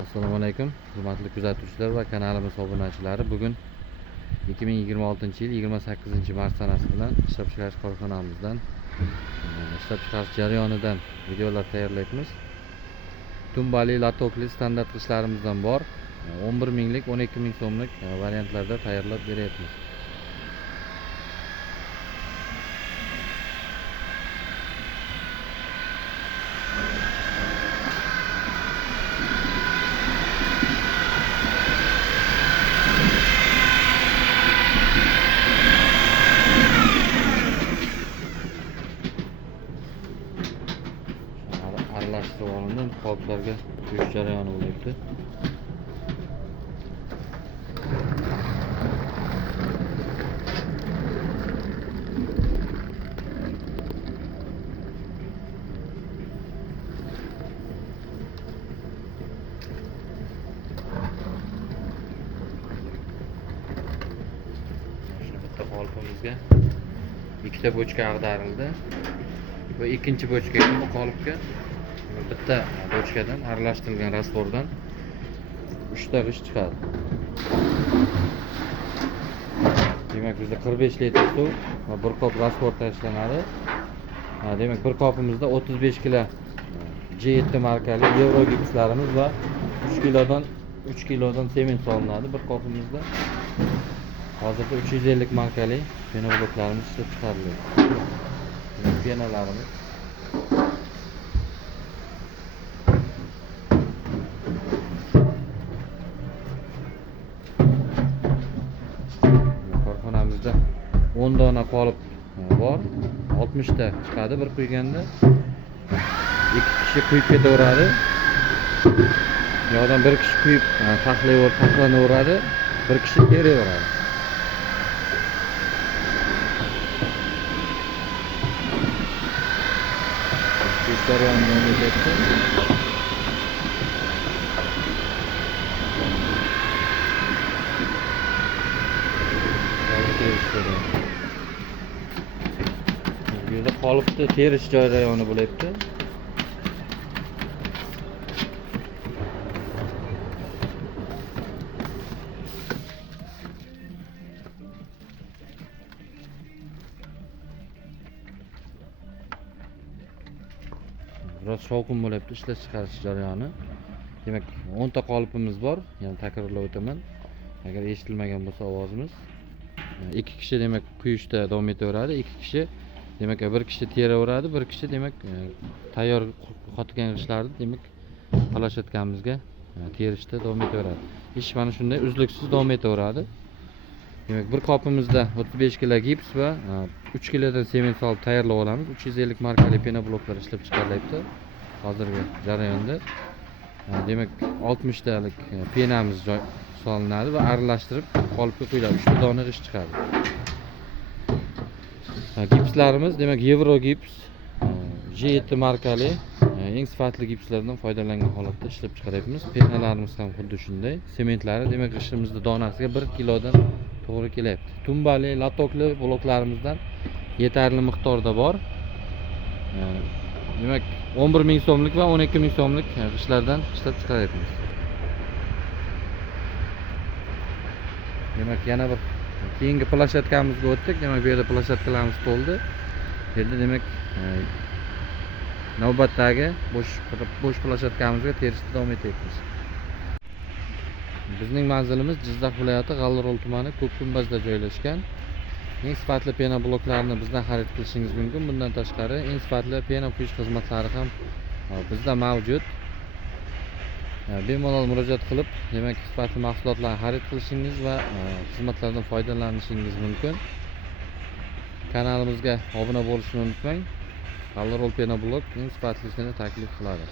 Assalomu alaykum, hurmatli kuzatuvchilar va kanalimiz obunachilari. Bugun 2026-yil 28-mart sanasi bilan ishlab chiqarish korxonamizdan ishlab chiqarish jarayonidan videolar tayyorlaymiz. Tumbali latokli standart qishlarimizdan bor 11 minglik, 12 ming so'mlik variantlarda tayyorlab beryapmiz. Aralashtirib olingan qoliplarga quyish jarayoni bo'lyapti. Bitta qolipimizga ikkita bochka ag'darildi va ikkinchi bochkaga bu qolipga bitta bochkadan aralashtirilgan rastvordan 3 ta g'isht chiqadi. Demak bizda 45 litr suv va 1 kop rastvor tashlanadi. Demak bir kopimizda 35 kg G7 markali Euro gipslarimiz va 3 kilodan sement solinadi bir kopimizda. Hozirda 350 markali pena bloklarimiz ishlab chiqariladi. Penalarimiz korxonamizda 10 dona qolip bor. 60 ta chiqadi bir quyganda. 2 kishi quyib ketaveradi. Yo'qdan bir kishi quyib taxlanaveradi, bir kishi teraveradi. Bu yerda qolipni terish jarayoni bo'lyapti. Biroz shovqin bo'lyapti ishlab chiqarish jarayoni. Demak 10 ta qolipimiz bor. Yana takrorlab o'taman. Agar eshitilmagan bo'lsa ovozimiz. 2 kishi demak quyishda davom etaveradi. 2 kishi demak bir kishi teraveradi, bir kishi demak tayyor qotgan g'ishtlarni demak palashotganimizga terishda davom etaveradi. Ish mana shunday uzluksiz davom etaveradi. Demak bir kopimizda 35 kg gips va 3 kg dan sement solib tayyorlab olamiz. 350 markali pena bloklar ishlab chiqarilyapti hozirgi jarayonda. Demak 60 talik penamiz solinadi va aralashtirib qolipga quyiladi. 3 ta dona g'isht chiqadi. Gipslarimiz demak Euro gips G7 markali eng sifatli gipslardan foydalangan holatda ishlab chiqaryapmiz. Penalarimiz ham xuddi shunday. Sementlari demak g'ishtimizda donasiga 1 kilodan to'g'ri kelyapti. Tumbali latokli bloklarimizdan yetarli miqdorda bor. Demak 11 ming so'mlik va 12 ming so'mlik g'ishtlardan ishlab chiqaryapmiz. Demak yana bir keyingi plashatkamizga o'tdik. Demak bu yerda plashatkalarimiz to'ldi. Bu yerda demak navbatdagi bo'sh plashatkamizga terishda davom etyapmiz. Bizning manzilimiz Jizzax viloyati G'allarol tumani Ko'kgumbazda joylashgan. Eng sifatli pena bloklarni bizdan xarid qilishingiz mumkin. Bundan tashqari eng sifatli pena quyish xizmatlari ham bizda mavjud. Bemalol murojaat qilib, demak sifatli mahsulotlarni xarid qilishingiz va xizmatlardan foydalanishingiz mumkin. Kanalimizga obuna bo'lishni unutmang. G'allarol pena blok eng sifatlisini taklif qiladi.